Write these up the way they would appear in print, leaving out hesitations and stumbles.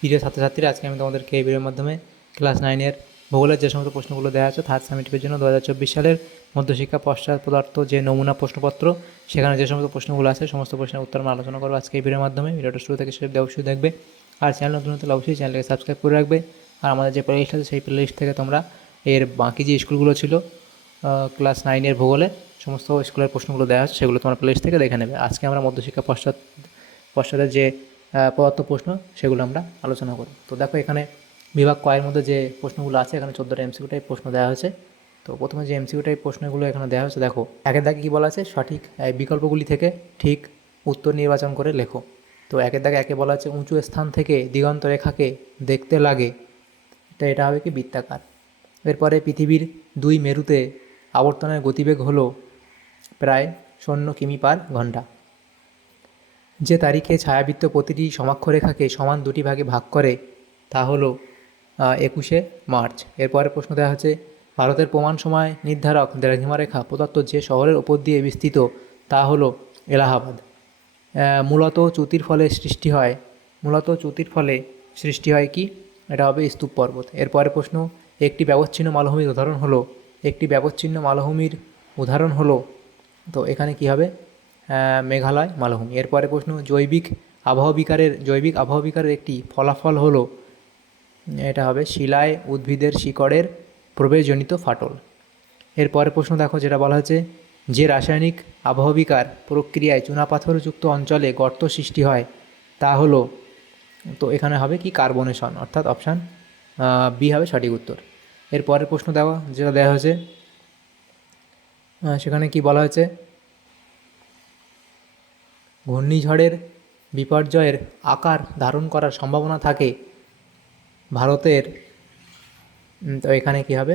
প্রিয় ছাত্রছাত্রীরা, আজকে আমি তোমাদেরকে এই ভিডিওর মাধ্যমে ক্লাস 9-এর ভূগোলের যে সমস্ত প্রশ্নগুলো দেওয়া আছে থার্ড সামেটিভের জন্য 2024 সালের মধ্যশিক্ষা পশ্চাৎ পদার্থ যে নমুনা প্রশ্নপত্র, সেখানে যে সমস্ত প্রশ্নগুলো আছে সমস্ত প্রশ্নের উত্তর আমরা আলোচনা করবো আজকে এই ভিডিওর মাধ্যমে। ভিডিওটা শুরু থেকে শেষ অবধি অবশ্যই দেখবে, আর চ্যানেল নতুন হলে অবশ্যই চ্যানেলকে সাবস্ক্রাইব করে রাখবে। আর আমাদের যে প্লে লিস্ট আছে সেই প্লে লিস্ট থেকে তোমরা এর বাকি যে স্কুলগুলো ছিল ক্লাস 9-এর ভূগোলের সমস্ত স্কুলের প্রশ্নগুলো দেওয়া আছে সেগুলো তোমার প্লে লিস্ট থেকে দেখে নেবে। আজকে আমরা মধ্যশিক্ষা পশ্চাতের যে পদার্থ প্রশ্ন সেগুলো আমরা আলোচনা করব। তো দেখো, এখানে বিভাগ কয়ের মধ্যে যে প্রশ্নগুলো আছে, এখানে 14টা এমসিকিউ টাইপ প্রশ্ন দেওয়া হয়েছে। তো প্রথমে যে এমসিকিউ টাইপ প্রশ্নগুলো এখানে দেওয়া হয়েছে, দেখো একের দাগে কী বলা আছে, সঠিক বিকল্পগুলি থেকে ঠিক উত্তর নির্বাচন করে লেখো। তো একের দাগে একে বলা আছে উঁচু স্থান থেকে দিগন্ত রেখাকে দেখতে লাগে, এটা হবে কি বৃত্তাকার। এরপরে পৃথিবীর 2 মেরুতে আবর্তনের গতিবেগ হলো প্রায় 0 কিমি পার ঘন্টা। যে তারিখে ছায়াবৃত্ত প্রতিটি সমাক্ষরেখাকে সমান 2টি ভাগে ভাগ করে তা হলো 21শে মার্চ। এরপরের প্রশ্ন দেওয়া হচ্ছে ভারতের প্রমাণ সময় নির্ধারক দ্রাঘিমারেখা প্রদত্ত যে শহরের ওপর দিয়ে বিস্তৃত তা হলো এলাহাবাদ। মূলত চ্যুতির ফলে সৃষ্টি হয় কি, এটা হবে স্তূপ পর্বত। এরপরের প্রশ্ন একটি ব্যবচ্ছিন্ন মালভূমির উদাহরণ হলো, তো এখানে কি হবে, মেঘালয় মালভূমি। এরপরে প্রশ্ন জৈবিক আবহবিকারের একটি ফলাফল হলো, এটা হবে শিলায় উদ্ভিদের শিকড়ের প্রবেশজনিত ফাটল। এরপরে প্রশ্ন দেখো, যেটা বলা হচ্ছে যে রাসায়নিক আবহবিকার প্রক্রিয়ায় চুনাপাথরযুক্ত অঞ্চলে গর্ত সৃষ্টি হয় তা হলো, তো এখানে হবে কি কার্বনেশন, অর্থাৎ অপশান বি হবে সঠিক উত্তর। এরপরের প্রশ্ন দেওয়া যেটা দেওয়া হয়েছে সেখানে কি বলা হয়েছে, ঘূর্ণিঝড়ের বিপর্যয়ের আকার ধারণ করার সম্ভাবনা থাকে ভারতের, তো এখানে কী হবে,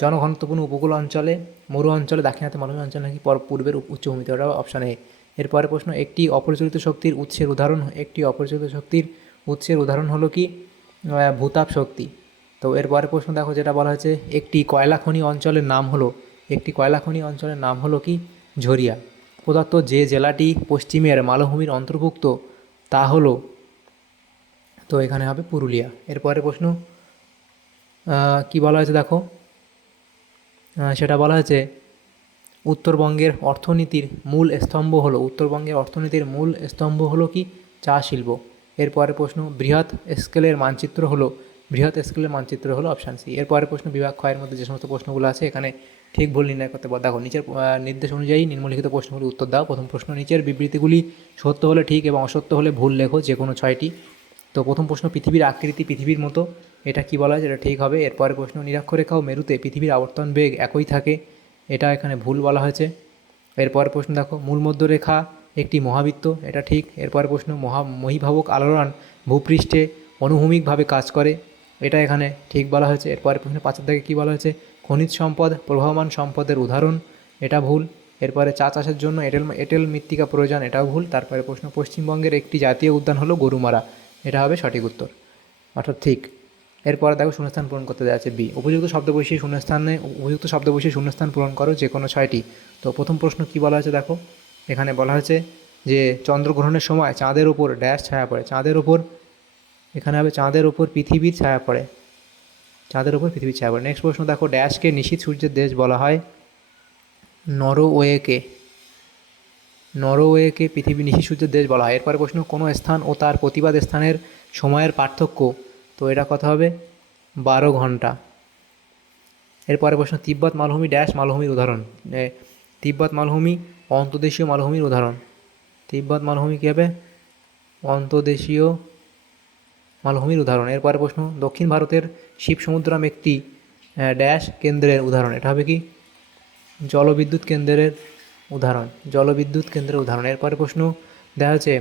জনঘনত্বপূর্ণ উপকূল অঞ্চলে, মরু অঞ্চলে, দাক্ষিণাত্য মালভূমি অঞ্চলে নাকি পূর্বের উচ্চভূমিতে, ওটা অপশান এ। এরপরে প্রশ্ন একটি অপরিচালিত শক্তির উৎসের উদাহরণ হলো কি, ভূতাপ শক্তি। তো এরপরে প্রশ্ন দেখো, যেটা বলা হয়েছে একটি কয়লা খনি অঞ্চলের নাম হলো কি, ঝরিয়া। প্রদত্ত যে জেলাটি পশ্চিমের মালভূমির অন্তর্ভুক্ত তা হলো, তো এখানে হবে পুরুলিয়া। এরপরে প্রশ্ন কি বলা হয়েছে দেখো, সেটা বলা হয়েছে উত্তরবঙ্গের অর্থনীতির মূল স্তম্ভ হলো কি, চা শিল্প। এরপরে প্রশ্ন বৃহৎ স্কেলের মানচিত্র হলো অপশান সি। এরপরে প্রশ্ন বিভাগ ক্ষয়ের মধ্যে যে সমস্ত প্রশ্নগুলো আছে এখানে ঠিক ভুল নির্ণয় করতে পারো। দেখো নিচের নির্দেশ অনুযায়ী নিম্নলিখিত প্রশ্নগুলি উত্তর দাও। প্রথম প্রশ্ন নিচের বিবৃতিগুলি সত্য হলে ঠিক এবং অসত্য হলে ভুল লেখো, যে কোনো 6টি। তো প্রথম প্রশ্ন পৃথিবীর আকৃতি পৃথিবীর মতো, এটা কি বলা হয়, এটা ঠিক হবে। এরপরে প্রশ্ন নিরক্ষরেখা ও মেরুতে পৃথিবীর আবর্তন বেগ একই থাকে, এটা এখানে ভুল বলা হয়েছে। এরপরে প্রশ্ন দেখো মূলমধ্যরেখা একটি মহাবৃত্ত, এটা ঠিক। এরপরে প্রশ্ন মহীভাবক আলোড়ন ভূপৃষ্ঠে অনুভূমিকভাবে কাজ করে, এটা এখানে ঠিক বলা হয়েছে। এরপরে প্রশ্ন 5 থেকে কী বলা হয়েছে, খনিজ সম্পদ প্রবাহমান সম্পদের উদাহরণ, এটা ভুল। এরপরে চা চাষের জন্য এঁটেল মৃত্তিকা প্রয়োজন, এটাও ভুল। তারপরে প্রশ্ন পশ্চিমবঙ্গের একটি জাতীয় উদ্যান হলো গরুমারা, এটা হবে সঠিক উত্তর, অর্থাৎ ঠিক। এরপরে দেখো শূন্যস্থান পূরণ করতে দেওয়া আছে বি, উপযুক্ত শব্দ বসিয়ে শূন্যস্থান পূরণ করো যে কোনো 6টি। তো প্রথম প্রশ্ন কি বলা হয়েছে দেখো, এখানে বলা হয়েছে যে চন্দ্রগ্রহণের সময় চাঁদের ওপর ড্যাশ ছায়া পড়ে, এখানে হবে চাঁদের ওপর পৃথিবীর ছায়া পড়ে। নেক্সট প্রশ্ন দেখো ড্যাশকে নিশীথ সূর্যের দেশ বলা হয়, নরওয়েকে পৃথিবী নিশীথ সূর্যের দেশ বলা হয়। এরপরে প্রশ্ন কোনো স্থান ও তার প্রতিবাদ স্থানের সময়ের পার্থক্য, তো এটা কথা হবে 12 ঘন্টা। এরপরে প্রশ্ন তিব্বত মালভূমি ড্যাশ মালভূমির উদাহরণ, তিব্বত মালভূমি অন্তদেশীয় মালভূমির উদাহরণ। তিব্বত মালভূমি কী হবে, অন্তদেশীয় মালভূমির উদাহরণ। এরপরে প্রশ্ন দক্ষিণ ভারতের শিব সমুদ্রম একটি ড্যাশ কেন্দ্রের উদাহরণ, এটা হবে কি, জলবিদ্যুৎ কেন্দ্রের উদাহরণ। এরপরে প্রশ্ন দেখা যাচ্ছে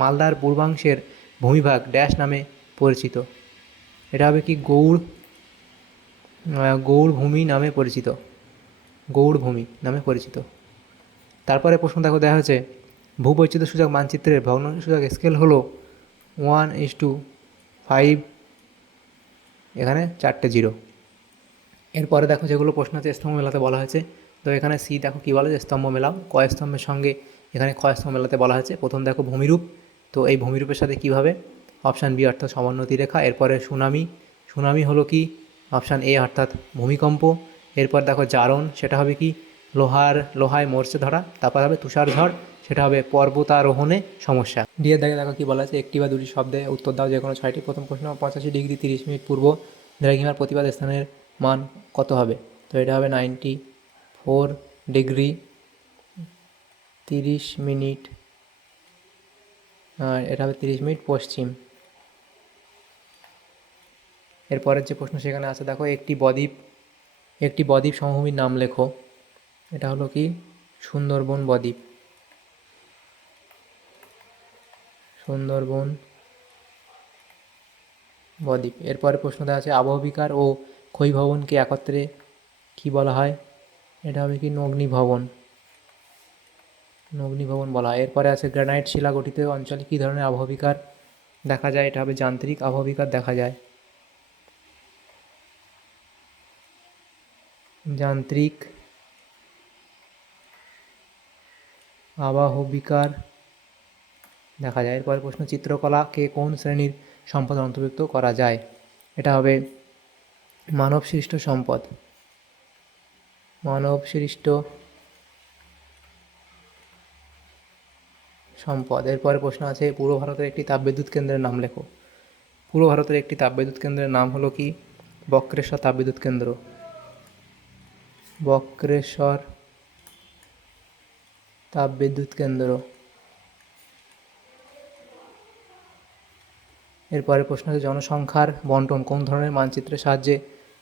মালদার পূর্বাংশের ভূমিভাগ ড্যাশ নামে পরিচিত, এটা হবে কি, গৌড়ভূমি নামে পরিচিত। তারপরে প্রশ্ন দেখো দেখা হচ্ছে ভূবৈচিত্র্য সূচক মানচিত্রের ভগ্নাংশ সূচক স্কেল হলো 1:5, এখানে 4টে 0। এরপরে দেখো যেগুলো প্রশ্ন আছে স্তম্ভ মেলাতে বলা হয়েছে, তো এখানে সি দেখো কী বলা হয়েছে, স্তম্ভ মেলাও। ক স্তম্ভের সঙ্গে এখানে খ স্তম্ভ মেলাতে বলা হয়েছে। প্রথম দেখো ভূমিরূপ, তো এই ভূমিরূপের সাথে কীভাবে অপশান বি অর্থাৎ সমোন্নতি রেখা। এরপরে সুনামি, সুনামি হলো কি অপশান এ অর্থাৎ ভূমিকম্প। এরপর দেখো জারণ, সেটা হবে কি লোহায় মরচে ধরা। তারপর হবে তুষার ঝড়, সেটা হবে পর্বতারোহণে সমস্যা। ডিএর দাগে দেখো কি বলা আছে, একটি বা দুটি শব্দে উত্তর দাও যে কোনো ছয়টি। প্রথম প্রশ্ন, 85 ডিগ্রি 30 মিনিট পূর্ব দ্রাঘিমার প্রতিবাদ স্থানের মান কত হবে? তো এটা হবে 94 ডিগ্রি 30 মিনিট, এটা হবে 30 মিনিট পশ্চিম। এরপরের যে প্রশ্ন সেখানে আছে দেখো, একটি বদ্বীপ সমভূমির নাম লেখো। এটা হলো কি সুন্দরবন বদ্বীপ, সুন্দরবন বদ্বীপ। এরপরে প্রশ্ন দেওয়া আছে, আবহবিকার ও ক্ষয়ভবনকে একত্রে কি বলা হয়? এটা হবে কি নগ্নিভবন বলা হয়। এরপরে আছে, গ্রানাইট শিলা গঠিত অঞ্চলে কী ধরনের আবহবিকার দেখা যায়? এটা হবে যান্ত্রিক আবহবিকার দেখা যায়, যান্ত্রিক আবহবিকার দেখা যায়। এরপরে প্রশ্ন, চিত্রকলাকে কোন শ্রেণীর সম্পদ অন্তর্ভুক্ত করা যায়? এটা হবে মানবসৃষ্ট সম্পদ, মানবসৃষ্ট সম্পদ। এরপরে প্রশ্ন আছে, পূর্ব ভারতের একটি তাপবিদ্যুৎ কেন্দ্রের নাম লেখো। পূর্ব ভারতের একটি তাপবিদ্যুৎ কেন্দ্রের নাম হলো কি বক্রেশ্বর তাপবিদ্যুৎ কেন্দ্র, বক্রেশ্বর তাপবিদ্যুৎ কেন্দ্র। এরপরে প্রশ্ন আছে, জনসংখ্যার বন্টন কোন ধরনের মানচিত্রের সাহায্যে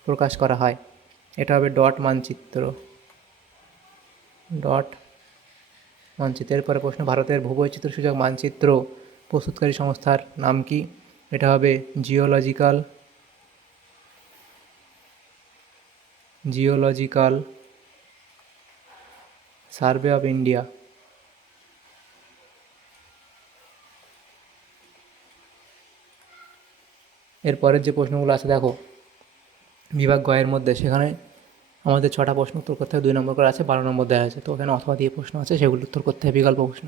প্রকাশ করা হয়? এটা হবে ডট মানচিত্র, ডট মানচিত্র। এরপরে প্রশ্ন, ভারতের ভূবৈচিত্র্যসূচক মানচিত্র প্রস্তুতকারী সংস্থার নাম কি? এটা হবে জিওলজিক্যাল সার্ভে অফ ইন্ডিয়া। এরপরের যে প্রশ্নগুলো আছে দেখো, বিভাগ গয়ের মধ্যে, সেখানে আমাদের 6টা প্রশ্ন উত্তর করতে হবে, 2 নম্বর করে আছে, 12 নম্বর দেওয়া আছে। তো ওখানে অথবা দিয়ে প্রশ্ন আছে, সেগুলো উত্তর করতে হবে, বিকল্প প্রশ্ন।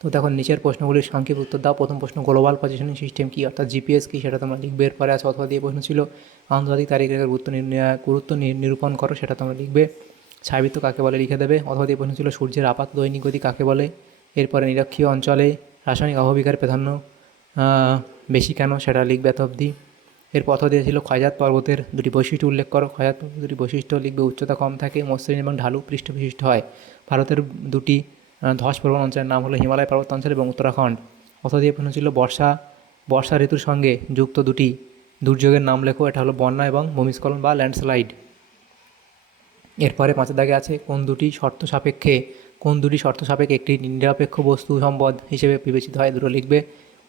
তো দেখো নিচের প্রশ্নগুলির সংক্ষিপ্ত উত্তর দাও। প্রথম প্রশ্ন, গ্লোবাল পজিশনিং সিস্টেম কী অর্থাৎ জিপিএস কী, সেটা তোমরা লিখবে। এরপরে আছে অথবা দিয়ে প্রশ্ন ছিল, আন্তর্জাতিক তারিখ রেখার গুরুত্ব নিরূপণ করো, সেটা তোমরা লিখবে। ছায়াবৃত্ত কাকে বলে লিখে দেবে। অথবা দিয়ে প্রশ্ন ছিল, সূর্যের আপাত দৈনিক গতি কাকে বলে। এরপরে নিরক্ষীয় অঞ্চলে রাসায়নিক আবহবিকার প্রাধান্য বেশি কেন, সেটা লিখবে এত অবধি। এরপর অথবা দিয়েছিল, ক্ষয়জাত পর্বতের 2টি বৈশিষ্ট্য উল্লেখ করো। ক্ষয়জাত পর্বতের 2টি বৈশিষ্ট্য লিখবে, উচ্চতা কম থাকে, মসৃণ এবং ঢালু পৃষ্ঠ বিশিষ্ট হয়। ভারতের 2টি ধস প্রবণ অঞ্চলের নাম হলো হিমালয় পর্বত অঞ্চল এবং উত্তরাখণ্ড। অথবা দিয়ে প্রশ্ন ছিল, বর্ষা ঋতুর সঙ্গে যুক্ত 2টি দুর্যোগের নাম লেখো। এটা হলো বন্যা এবং ভূমিস্খলন বা ল্যান্ডস্লাইড। এরপরে 5 দাগে আছে, কোন দুটি শর্ত সাপেক্ষে একটি নিরপেক্ষ বস্তু সম্পদ হিসেবে বিবেচিত হয়, দুটো লিখবে।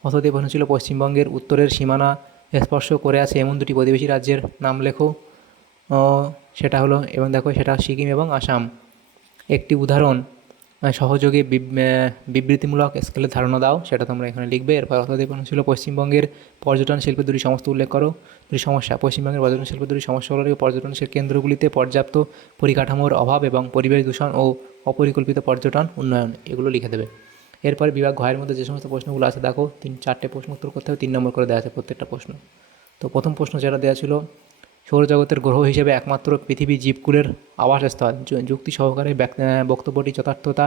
অথবা দিয়ে প্রশ্ন ছিল, পশ্চিমবঙ্গের উত্তরের সীমানা স্পর্শ করে আছে এমন 2টি প্রতিবেশী রাজ্যের নাম লেখো। সেটা হলো, এবং দেখো সেটা সিকিম এবং আসাম। একটি উদাহরণ সহযোগে বিবৃতিমূলক স্কেলের ধারণা দাও, সেটা তোমরা এখানে লিখবে। এরপর অথবা দিয়ে প্রশ্ন ছিল, পশ্চিমবঙ্গের পর্যটন শিল্পের 2টি সমস্যা উল্লেখ করো। 2টি সমস্যা, পশ্চিমবঙ্গের পর্যটন শিল্পের 2টি সমস্যা হলো, পর্যটন কেন্দ্রগুলিতে পর্যাপ্ত পরিকাঠামোর অভাব এবং পরিবেশ দূষণ ও অপরিকল্পিত পর্যটন উন্নয়ন, এগুলো লিখে দেবে। এরপরে বিভাগ ঘয়ের মধ্যে যে সমস্ত প্রশ্নগুলো আছে দেখো, 4টে প্রশ্ন উত্তর করতে হবে, 3 নম্বর করে দেওয়া আছে প্রত্যেকটা প্রশ্ন। তো প্রথম প্রশ্ন যেটা দেওয়া ছিল, সৌরজগতের গ্রহ হিসেবে একমাত্র পৃথিবী জীবকুলের আবাসস্থল, যুক্তি সহকারে বক্তব্যটি যথার্থতা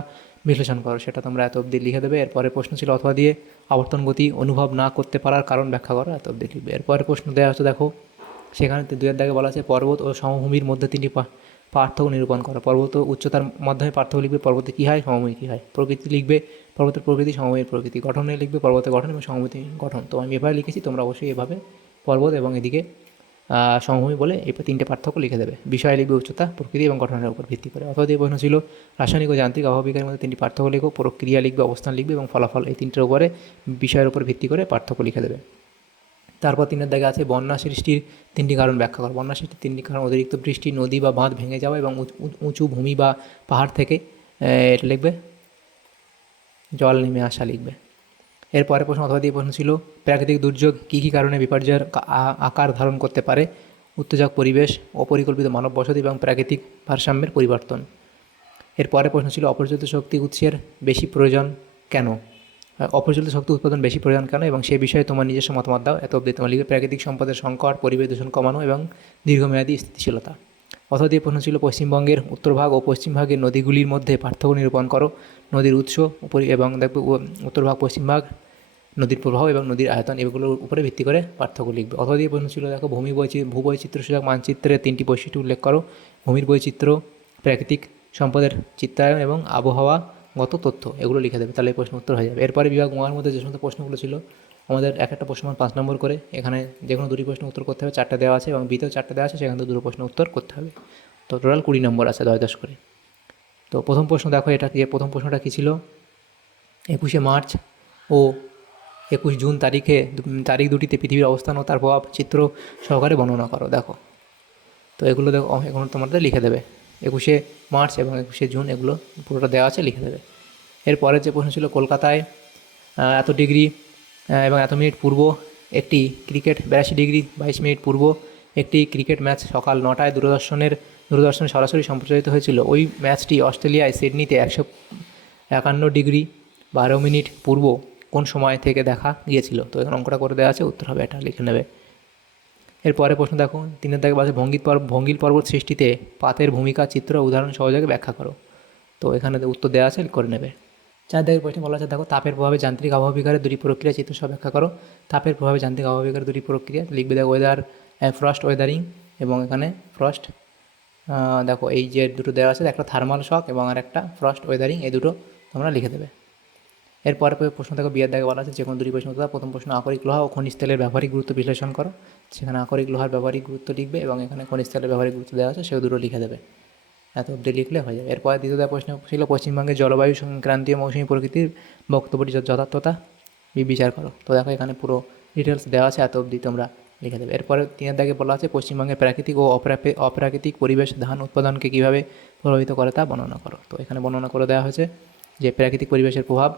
বিশ্লেষণ করো, সেটা তোমরা এত অবধি লিখে দেবে। এরপরে প্রশ্ন ছিল, অথবা দিয়ে আবর্তন গতি অনুভব না করতে পারার কারণ ব্যাখ্যা করো, এত অবধি লিখবে। এরপরে প্রশ্ন দেওয়া হচ্ছে দেখো, সেখানে 2 দাগে বলা আছে, পর্বত ও সমভূমির মধ্যে 3টি পার্থক্য নিরূপণ করো। পর্বত উচ্চতার মাধ্যমে পার্থক্য লিখবে, পর্বতে কী হয়, সমভূমি কী হয়। প্রকৃতি লিখবে, পর্বতের প্রকৃতি, সমভূমির প্রকৃতি। গঠনে লিখবে, পর্বতের গঠন এবং সমভূমির গঠন। তো আমি এভাবে লিখেছি, তোমরা অবশ্যই এভাবে পর্বত এবং এদিকে সমভূমি বলে এই 3টে পার্থক্য লিখে দেবে। বিষয় লিখবে, উচ্চতা, প্রকৃতি এবং গঠনের উপর ভিত্তি করে। অথবা দিয়ে প্রশ্ন ছিল, রাসায়নিক ও যান্ত্রিক আবহবিকার মধ্যে 3টি পার্থক্য লিখো। প্রক্রিয়া লিখবে, অবস্থান লিখবে এবং ফলাফল, এই 3টের উপরে বিষয়ের উপর ভিত্তি করে পার্থক্য লিখে দেবে। তারপর 3 দাগে আছে, বন্যা সৃষ্টির 3টি কারণ ব্যাখ্যা করো। বন্যা সৃষ্টির 3টি কারণ, অতিরিক্ত বৃষ্টি, নদী বা বাঁধ ভেঙে যাওয়া এবং উঁচু ভূমি বা পাহাড় থেকে এটা লিখবে জল নেমে আসা, লিখবে। এরপরে প্রশ্ন অথবা দিয়ে প্রশ্ন ছিল, প্রাকৃতিক দুর্যোগ কী কী কারণে বিপর্যয়ের আকার ধারণ করতে পারে। উত্তেজক পরিবেশ, অপরিকল্পিত মানব বসতি এবং প্রাকৃতিক ভারসাম্যের পরিবর্তন। এরপরে প্রশ্ন ছিল, অপরিচিত শক্তি উৎসের বেশি প্রয়োজন কেন। অপরিচালিত শক্তি উৎপাদন বেশি প্রয়োজন কেন এবং সেই বিষয়ে তোমার নিজস্ব মতামত দাও। এত অবধি তোমার লিখবে প্রাকৃতিক সম্পদের সংকট, পরিবেশ দূষণ কমানো এবং দীর্ঘমেয়াদী স্থিতিশীলতা। অথবা দিয়ে প্রশ্ন ছিল পশ্চিমবঙ্গের উত্তর ভাগ ও পশ্চিম ভাগের নদীগুলির মধ্যে পার্থক্য নিরূপণ করো। নদীর উৎস এবং দেখবে উত্তর ভাগ পশ্চিম ভাগ, নদীর প্রবাহ এবং নদীর আয়তন এগুলোর উপরে ভিত্তি করে পার্থক্য লিখবে। অথবা দিয়ে প্রশ্ন ছিল দেখো ভূবৈচিত্র্য সূচক মানচিত্রের 3টি বৈশিষ্ট্য উল্লেখ করো। ভূমির বৈচিত্র্য, প্রাকৃতিক সম্পদের চিত্রায়ন এবং আবহাওয়াগত তথ্য এগুলো লিখে দেবে, তাহলে এই প্রশ্ন উত্তর হয়ে যাবে। এরপরে বিভাগ ওয়ার মধ্যে যে সমস্ত প্রশ্নগুলো ছিল আমাদের এক একটা প্রশ্ন 5 নম্বর করে, এখানে যে কোনো 2টি প্রশ্ন উত্তর করতে হবে, 4টে দেওয়া আছে এবং বিতেও 4টে দেওয়া আছে, সেখান থেকে 2টো প্রশ্ন উত্তর করতে হবে। তো টোটাল 20 নম্বর আছে 10 করে। তো প্রথম প্রশ্ন দেখো, এটা কি প্রথম প্রশ্নটা কী ছিল, 21শে মার্চ ও 21 জুন তারিখ দুটিতে পৃথিবীর অবস্থান ও তার প্রভাব চিত্র সহকারে বর্ণনা করো। দেখো তো এগুলো দেখো এগুলো তোমাদের লিখে দেবে, 21শে মার্চ এবং 21শে জুন এগুলো পুরোটা দেওয়া আছে, লিখে দেবে। এরপরের যে প্রশ্ন ছিল কলকাতায় এত ডিগ্রি এবং এত মিনিট পূর্ব একটি ক্রিকেট 82 ডিগ্রি 22 মিনিট পূর্ব একটি ক্রিকেট ম্যাচ সকাল 9টায় দূরদর্শনে সরাসরি সম্প্রচারিত হয়েছিল। ওই ম্যাচটি অস্ট্রেলিয়ায় সিডনিতে 151 ডিগ্রি 12 মিনিট পূর্ব কোন সময় থেকে দেখা গিয়েছিল। তো এখানে অঙ্কটা করে দেওয়া আছে, উত্তর হবে এটা, লিখে নেবে। এরপরে প্রশ্ন দেখো, 3 দাগে বলা আছে ভঙ্গিল পর্বত সৃষ্টিতে পাতের ভূমিকা চিত্র উদাহরণ সহযোগে ব্যাখ্যা করো। তো এখানে উত্তর দেওয়া আছে, করে নেবে। 4 দাগের প্রশ্নে বলা আছে দেখো, তাপের প্রভাবে যান্ত্রিক আবহাওয়া বিকারের 2টি প্রক্রিয়া চিত্র সহ ব্যাখ্যা করো। তাপের প্রভাবে যান্ত্রিক আবহাওয়া বিকারের 2টি প্রক্রিয়া লিখবে, দেখো ফ্রস্ট ওয়েদারিং এবং এখানে ফ্রস্ট, দেখো এই যে দুটো দেওয়া আছে, একটা থার্মাল শক এবং আর একটা ফ্রস্ট ওয়েদারিং, এই দুটো তোমরা লিখে দেবে। এরপরে প্রশ্ন দেখো, বিয়ের দাগে বলা আছে যে কোনো 2টি প্রশ্ন উত্তর। প্রথম প্রশ্ন, আকরিক লোহা ও খনিজ তেলের ব্যবহারিক গুরুত্ব বিশ্লেষণ করো। সেখানে আকরিক লোহার ব্যবহারিক গুরুত্ব লিখবে এবং এখানে খনিজ তেলের ব্যবহারিক গুরুত্ব দেওয়া আছে, সেও দুটো লিখে দেবে। এত অবধি লিখলে হয়ে যাবে। এরপরে দ্বিতীয় প্রশ্ন ছিল পশ্চিমবঙ্গের জলবায়ু সংক্রান্তীয় মৌসুমী প্রকৃতির বক্তব্যটি যথার্থতা বিচার করো। তো দেখো এখানে পুরো ডিটেলস দেওয়া আছে, এত অবধি তোমরা লিখে দেবে। এরপরে 3 দাগে বলা আছে পশ্চিমবঙ্গের প্রাকৃতিক ও অপ্রাকৃতিক পরিবেশ ধান উৎপাদনকে কীভাবে প্রভাবিত করে তা বর্ণনা করো। তো এখানে বর্ণনা করে দেওয়া হয়েছে যে প্রাকৃতিক পরিবেশের প্রভাব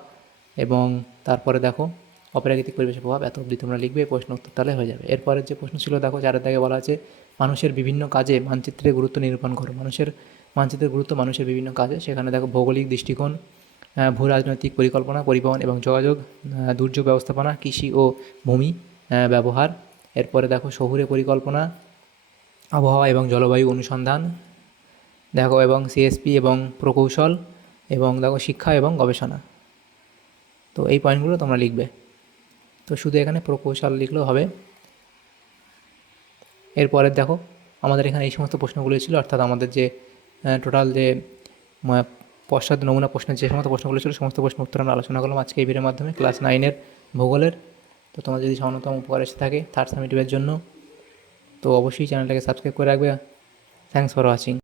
এবং তারপরে দেখো অপ্রাকৃতিক পরিবেশের প্রভাব, এত অবধি তোমরা লিখবে, প্রশ্ন উত্তর তাহলে হয়ে যাবে। এরপরের যে প্রশ্ন ছিল দেখো, 4 দাগে বলা আছে মানুষের বিভিন্ন কাজে মানচিত্রের গুরুত্ব নিরূপণ করো। মানচিত্রের গুরুত্ব মানুষের বিভিন্ন কাজে, সেখানে দেখো ভৌগোলিক দৃষ্টিকোণ, ভূ রাজনৈতিক পরিকল্পনা, পরিবহন এবং যোগাযোগ, দুর্যোগ ব্যবস্থাপনা, কৃষি ও ভূমি ব্যবহার। এরপরে দেখো শহুরে পরিকল্পনা, আবহাওয়া এবং জলবায়ু অনুসন্ধান, দেখো এবং সিএসপি এবং প্রকৌশল, এবং দেখো শিক্ষা এবং গবেষণা। তো এই পয়েন্টগুলো তোমরা লিখবে। তো শুধু এখানে প্রকৌশল লিখলেও হবে। এরপরে দেখো আমাদের এখানে এই সমস্ত প্রশ্নগুলো ছিল, অর্থাৎ আমাদের যে টোটাল যে পশ্চাৎ নমুনা প্রশ্নের যে সমস্ত প্রশ্নগুলো ছিল সমস্ত প্রশ্ন উত্তর আমরা আলোচনা করলাম আজকে এই ভিডিওর মাধ্যমে ক্লাস 9-এর ভূগোলের। তো তোমার যদি সামান্যতম উপকার এসে থাকে থার্ড সামেটিভের জন্য, তো অবশ্যই চ্যানেলটাকে সাবস্ক্রাইব করে রাখবে। Thanks for watching.